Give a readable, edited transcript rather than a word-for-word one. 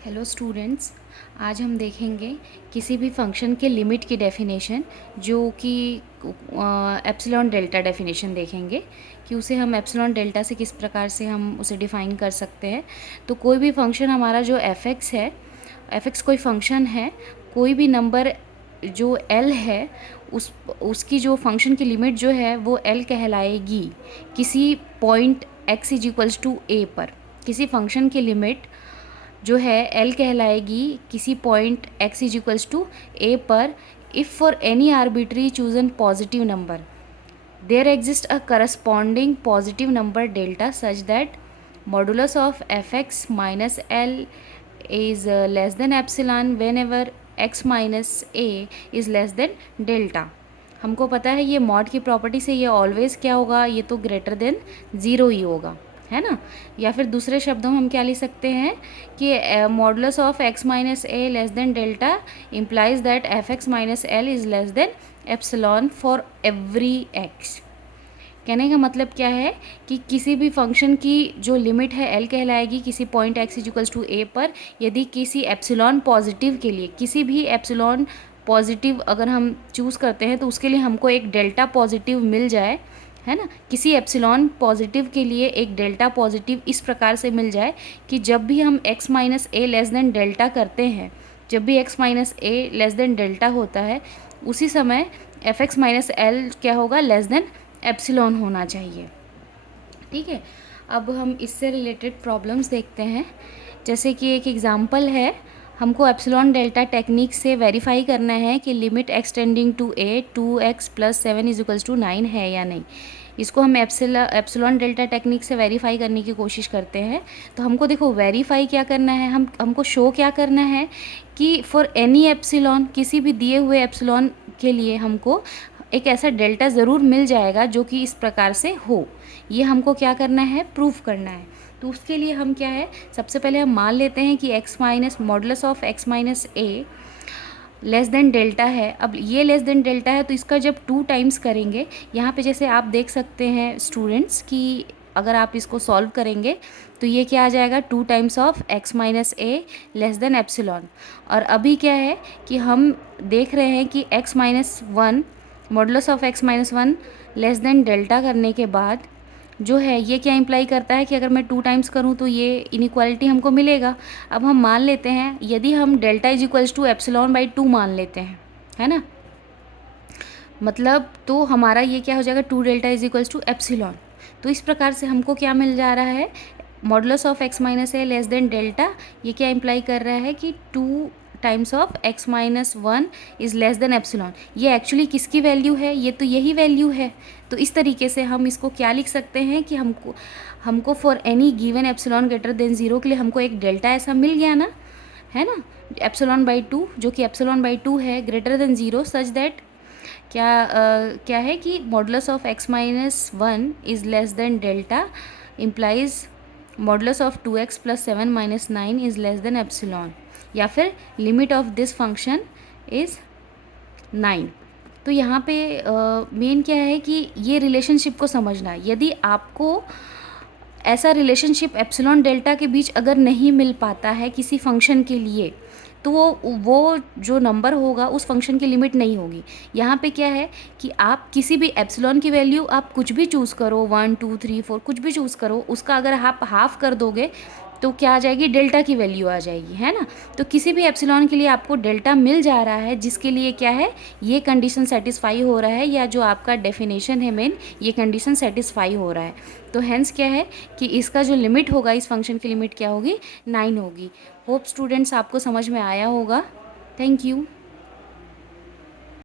Hello students. आज हम देखेंगे किसी भी फंक्शन के लिमिट की डेफिनेशन, जो कि एप्सिलॉन डेल्टा डेफिनेशन देखेंगे कि उसे हम एप्सिलॉन डेल्टा से किस प्रकार से हम उसे डिफ़ाइन कर सकते हैं। तो कोई भी फंक्शन हमारा जो एफ एक्स है, एफ एक्स कोई फंक्शन है, कोई भी नंबर जो एल है उसकी जो फंक्शन की लिमिट जो है वो एल कहलाएगी किसी point X is equals to A पर। किसी फंक्शन की लिमिट जो है एल कहलाएगी किसी point X is equals to A पर if for any arbitrary chosen positive number there exist a corresponding positive number delta such that modulus of F X minus L is less than epsilon whenever X minus A is less than delta. हमको पता है ये mod की property से ये always क्या होगा, ये तो ग्रेटर देन ज़ीरो ही होगा, है ना। या फिर दूसरे शब्दों में हम क्या लिख सकते हैं कि modulus of x minus A less than delta implies that F X minus L is less than epsilon for every x. कहने का मतलब क्या है कि किसी भी फंक्शन की जो लिमिट है एल कहलाएगी किसी point x equals to A पर, यदि किसी एप्सिलॉन पॉजिटिव के लिए, किसी भी एप्सिलॉन पॉजिटिव अगर हम चूज़ करते हैं तो उसके लिए हमको एक डेल्टा पॉजिटिव मिल जाए, है ना। किसी एप्सिलॉन पॉजिटिव के लिए एक डेल्टा पॉजिटिव इस प्रकार से मिल जाए कि जब भी हम x माइनस ए लेस देन डेल्टा करते हैं, जब भी x माइनस ए लेस देन डेल्टा होता है उसी समय एफ एक्स माइनस एल क्या होगा, लेस देन एप्सिलॉन होना चाहिए। ठीक है, अब हम इससे रिलेटेड प्रॉब्लम्स देखते हैं। जैसे कि एक एग्जांपल है, हमको एप्सिलॉन डेल्टा टेक्निक से वेरीफाई करना है कि limit extending to a 2x plus 7 is equals to 9 है या नहीं। इसको हम एप्सिलॉन डेल्टा टेक्निक से वेरीफाई करने की कोशिश करते हैं। तो हमको देखो वेरीफाई क्या करना है, हमको शो क्या करना है कि फॉर एनी एप्सिलॉन, किसी भी दिए हुए एप्सिलॉन के लिए हमको एक ऐसा डेल्टा ज़रूर मिल जाएगा जो कि इस प्रकार से हो। ये हमको क्या करना है, प्रूफ करना है। तो उसके लिए हम क्या है, सबसे पहले हम मान लेते हैं कि x minus modulus of x minus A less than delta है। अब ये लेस देन डेल्टा है तो इसका जब 2 टाइम्स करेंगे, यहाँ पे जैसे आप देख सकते हैं स्टूडेंट्स कि अगर आप इसको सॉल्व करेंगे तो ये क्या आ जाएगा, 2 times of x minus A less than epsilon. और अभी क्या है कि हम देख रहे हैं कि x minus one modulus of x minus one less than delta करने के बाद जो है ये क्या इम्प्लाई करता है कि अगर मैं 2 टाइम्स करूँ तो ये इनइक्वालिटी हमको मिलेगा। अब हम मान लेते हैं, यदि हम delta is equals to epsilon by 2 मान लेते हैं, है ना, मतलब तो हमारा ये क्या हो जाएगा, 2 delta is equals to epsilon. तो इस प्रकार से हमको क्या मिल जा रहा है, modulus of x minus A less than delta, ये क्या इम्प्लाई कर रहा है कि 2 times of x minus one is less than epsilon. ये एक्चुअली किसकी वैल्यू है, ये तो यही वैल्यू है। तो इस तरीके से हम इसको क्या लिख सकते हैं कि हमको for any given epsilon greater than zero के लिए हमको एक डेल्टा ऐसा मिल गया ना, है ना, एप्सिलॉन बाई 2, जो कि एप्सिलॉन बाई 2 है greater than zero such that क्या है कि modulus of x minus one is less than delta implies modulus of 2x plus 7 minus 9 is less than epsilon, या फिर limit of this function is 9। तो यहाँ पे main क्या है कि ये रिलेशनशिप को समझना। यदि आपको ऐसा रिलेशनशिप एप्सिलॉन डेल्टा के बीच अगर नहीं मिल पाता है किसी फंक्शन के लिए, तो वो जो नंबर होगा उस फंक्शन की लिमिट नहीं होगी। यहाँ पे क्या है कि आप किसी भी एप्सिलॉन की वैल्यू आप कुछ भी चूज़ करो, 1 2 3 4 कुछ भी चूज़ करो, उसका अगर आप हाफ कर दोगे तो क्या आ जाएगी, डेल्टा की वैल्यू आ जाएगी, है ना। तो किसी भी एप्सिलॉन के लिए आपको डेल्टा मिल जा रहा है, जिसके लिए क्या है, ये कंडीशन सेटिस्फाई हो रहा है, या जो आपका डेफिनेशन है मेन, ये कंडीशन सेटिस्फाई हो रहा है। तो हेंस क्या है कि इसका जो लिमिट होगा, इस फंक्शन की लिमिट क्या होगी, 9 होगी। होप स्टूडेंट्स आपको समझ में आया होगा। Thank you.